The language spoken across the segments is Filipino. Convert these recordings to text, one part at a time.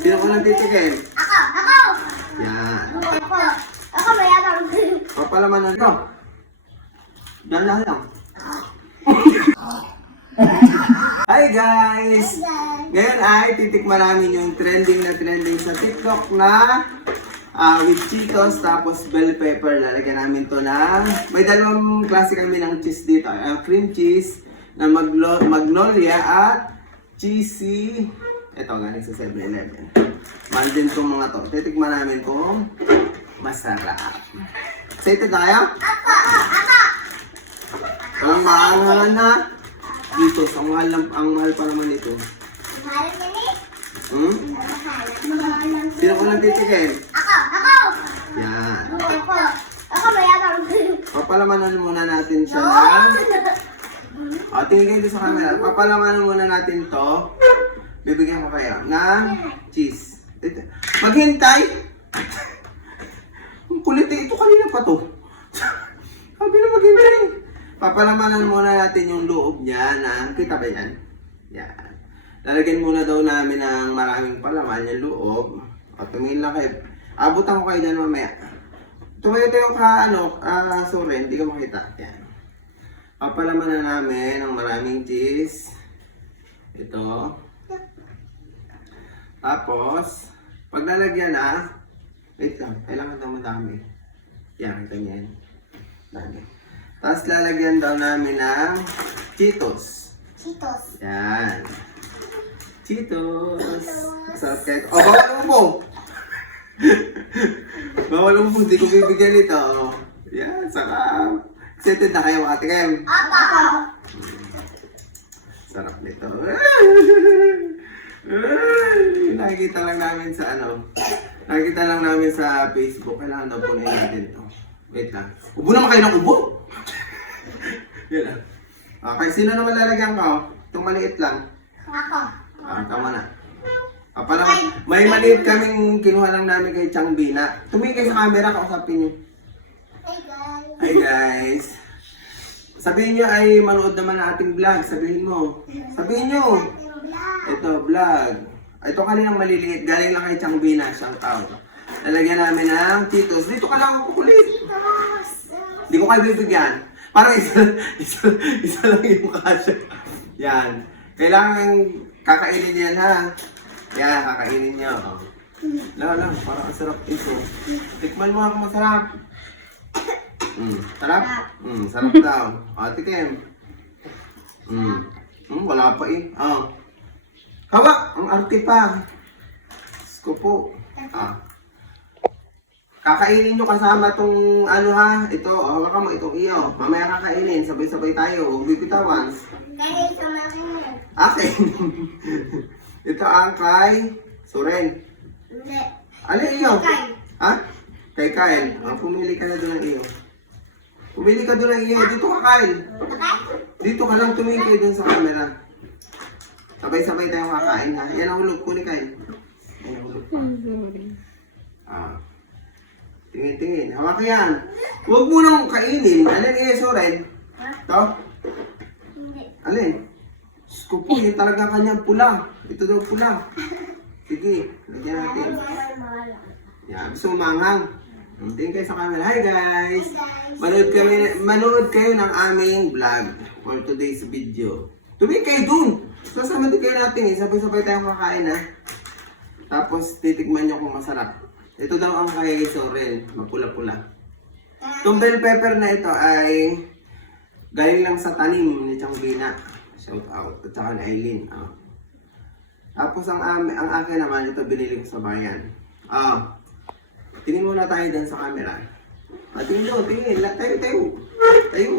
Sino ko nang titikin? Ako! Yan. Ako mayabang. Papalamanan ko. Diyan lang. Hi guys! Ngayon ay titikman namin yung trending sa TikTok na with Cheetos tapos bell pepper. Lalagyan namin to na may dalawang klase kami ng cheese dito. Cream cheese na magnolia at cheesy. Ito galing sa 7-Eleven. Mahal din itong mga to. Titikman namin kung masarap. Excited tayo? Ang mahal na. Dito, ang mahal pa naman ito. Mahal ka ni? Hmm? Mahal. Sino ko nang titikin? Ako! Yan. Ako mayabang. Papalamanan muna natin siya ng... tingin kayo doon sa camera. Papalamanan muna natin to. Bibigyan ko kayo ng cheese. Maghintay! Ang kulit ito kanina pa to. Sabi na maghintay. Papalamanan muna natin yung loob niya ng... Kita ba yan? Yan. Lalagyan muna daw namin ng maraming palaman yung loob. O, tumingin lang kayo. Abutan ko kayo dyan mamaya. Tumayo tayo sorry, hindi ka makita. Yan. Papalamanan namin ng maraming cheese. Ito. Tapos, paglalagyan na, wait lang, kailangan daw madami. Yan, ganyan. Dami. Tapos lalagyan daw namin ng Cheetos. Cheetos. Yan. Cheetos. Sarap kayo. Oh, bawal umpong! Bawal umpong, di ko bibigyan ito. Yan, sarap. Excited na kayo, Ate Kem? Ako! Sarap nito. Nakikita lang namin sa nakikita lang namin sa Facebook. Kailangan daw punin natin ito. Wait lang. Ubo naman kayo ng ubo! Yan lang. Okay, sino naman lalagyan ko? Itong maliit lang. Ako. Tama na. May maliit kaming kinuha lang namin kay Chang Bina. Tumingin kayo sa camera, kausapin niyo. Hey guys. Hi guys! Sabihin nyo ay manood naman ng ating vlog. Sabihin mo. Sabihin nyo. Ito, vlog. Ito kaninang maliliit. Galing lang kay Chang Bina. Shout out. Lalagyan namin ng Cheetos. Dito ka lang ako kulit. Hindi ko kayo bibigyan. Parang isa lang yung kasya. Yan. Kailangan kakainin yan ha. Yan, kakainin nyo. Lang. Parang ang sarap ito. Tikman mo ako masarap. Sarap? Sarap daw. Ate Kem. Wala pa eh. Hawak! Ang arte pa. Sko po. Kakainin nyo kasama tong ito. Hawakan mo itong iyo. Mamaya kakainin. Sabay-sabay tayo. Huwag bibitawan. Kaya sa mga Akin. Ito ang kay Suren. Hindi. Ano iyo? Kay. Ha? Kay Kyle. Pumili ka na doon ng iyo. Pumili ka doon ng iyo. Dito ka, Kyle. Dito ka lang, tumingin kayo doon sa camera. Sabay-sabay tayong kakain ha. Yan ang hulog ko ni Kyle. Yan ang hulog pa. Tingin. Hawak ko yan. Huwag mo nang kainin. Alin iyo, Suren? Ito? Hindi. Alin? Sko po, yun talaga kanyang pula. Ito daw pula. Sige, lagyan natin. Yan, gusto manghang. Tingin kayo sa camera. Hi guys! Manood kayo ng aming vlog for today's video. Tumingin kayo dun! Sasama din kayo natin eh. Sabay-sabay tayong kakain ha. Tapos titikman nyo kung masarap. Ito daw ang kay Soren. Mapula-pula. Itong bell pepper na ito ay galing lang sa tanim ni Chang Bina. Shout out. At saka ni Aileen. Tapos ang akin naman, ito binili ko sa bayan. Tingin muna tayo dyan sa camera. Tingin. Tayo.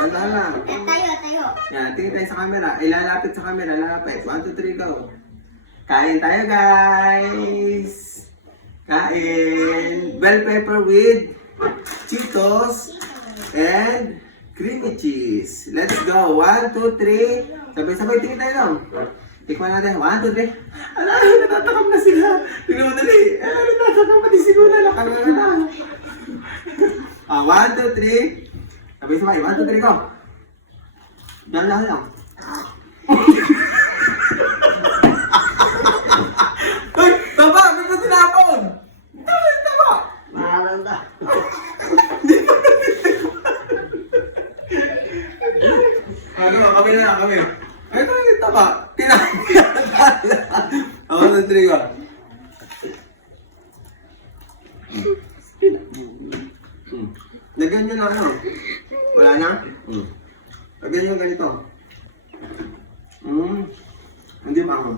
Anda lang. Tayo. Yan, tingin tayo sa camera. Ilalapit sa camera. Lalapit. 1, 2, 3, go. Kain tayo, guys. Kain. Bell pepper with Cheetos and creamy cheese. Let's go. 1, 2, 3. Sabay-sabay tingin tayo lang. Tikman natin. 1, 2, 3. Natatakam na sila. Tingnan mo dali. Natatakam na siguro na. Nakanganga na. 1, 2, 3. Sabay-sabay. 1, 2, 3, go. Diyan lang. Uy! Ano trigo? Lagyan nyo na ano. Wala na? Lagyan nyo ganito. Hindi ba ako?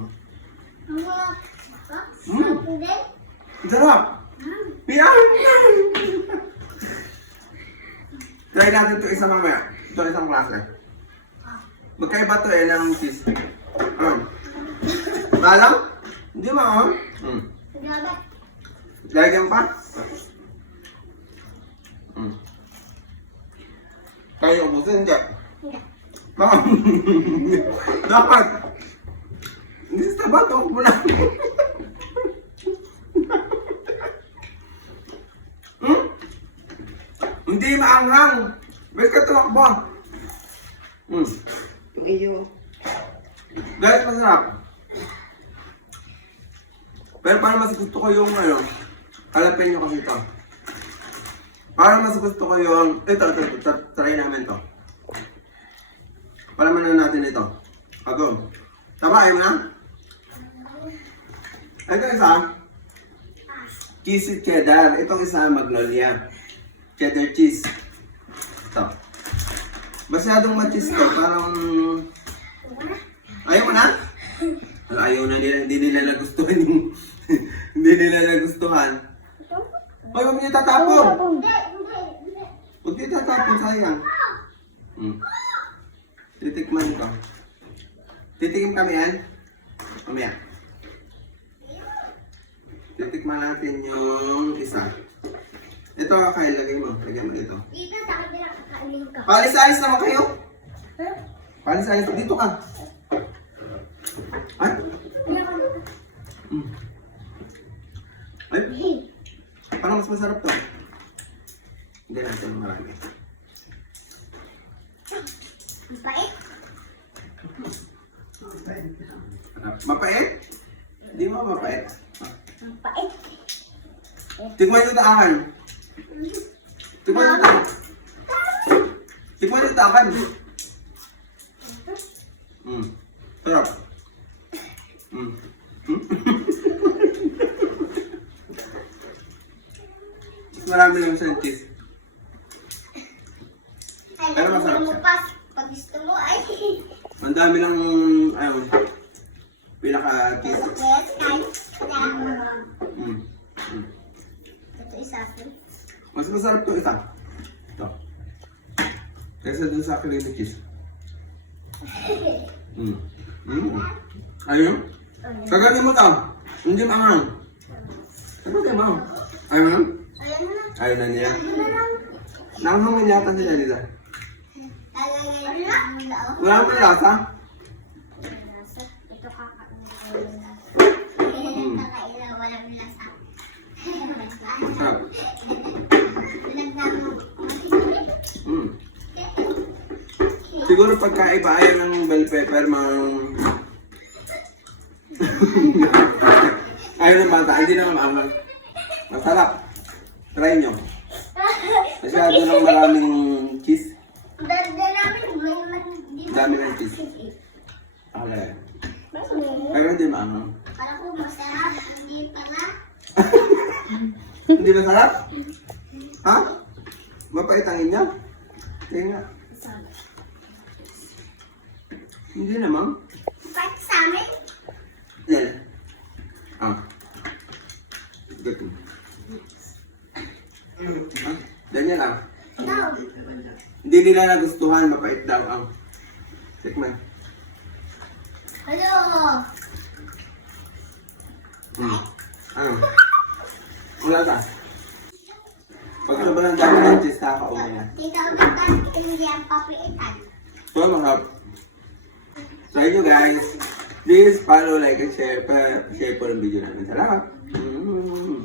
Hindi. Sarap! Yan! Try natin ito isa mamaya. Ito isang klase. Magkaiba to ng cheese. Malam? Hindi ba ako? Grabe. Lagyan pa? Kaya ubusin, hindi. Bakit? Dapat. Hindi sa bato, ako na. Hindi maanghang. Ba't ka tumakbo? Iyo. Dahil masarap. Pero para mas gusto ko yung jalapeno kasi ito. Para mas gusto ko yung, ito, try namin to. Palaman na natin ito. Agong. Tama, ayaw mo na? Ito isa, cheesy cheddar. Itong isa, magnolia. Cheddar cheese. Ito. Masyadong ma-cheese to. Parang, ayaw mo na? Ayaw na nila, hindi nila nagustuhan yung, hindi nila nagustuhan. Ay, huwag niyo tatapon! Hindi. Huwag niyo tatapon, sayang. Titikman ko. Titikim kami yan. Mamaya. Titikman natin yung isa. Ito, Kyle, lagay mo. Lagay mo ito. Dito sa kabila kakainin ka. Palis-alis naman kayo. Palis-alis. Dito ka. Ay? Ay? Parang mas masarap to. Hindi natin marami. Ang pait. Mapait? Hindi mo mapait. Ang pait. Tikman yung taakan. Tikman yung taakan. Tikman yung taakan. Sarap. Mas marami lang siyang cheese. Ay, Pero masarap siya. lumupas. Pag gusto mo, ay. Ang dami lang, pinaka-cheese. Yes, guys. Ito isa. Mas masarap to isa. Ito. Kaysa dun sa creamy cheese. Ayun. Kagaling mo to. Hindi maanghang. Kagaling mo. Ayaw mo? Ayan na. Ayaw na niya. Ayan na lang. Nanghangin yata sila nila. Lalagyan mo lang. Wala mo lasa? Ito kakain. Kakain walang lasa. Masarap. Siguro pagkaiba ayaw ng bell pepper, ayaw ng bata, hindi naman maanghang. Masarap. Try nyo. Masyado ng maraming cheese. Dami ng cheese. Okay. Pero hindi maanghang. Para ko masarap, hindi pala. Hindi masarap? Ha? Mapait ang inyo? Kaya nga. Hindi naman. Kahit sa amin. Yan. Good. Ganyan lang. No. Hindi nila nagustuhan, mapait daw ang. Tikman. Hello. Ano? Wala ka. Pag sobrang dami ng cheese, nakakaumay na. Tita, ulit hindi ang papiitan. So, masarap. Try nyo guys. Please follow, like, and share. Share po ng video namin. Salamat.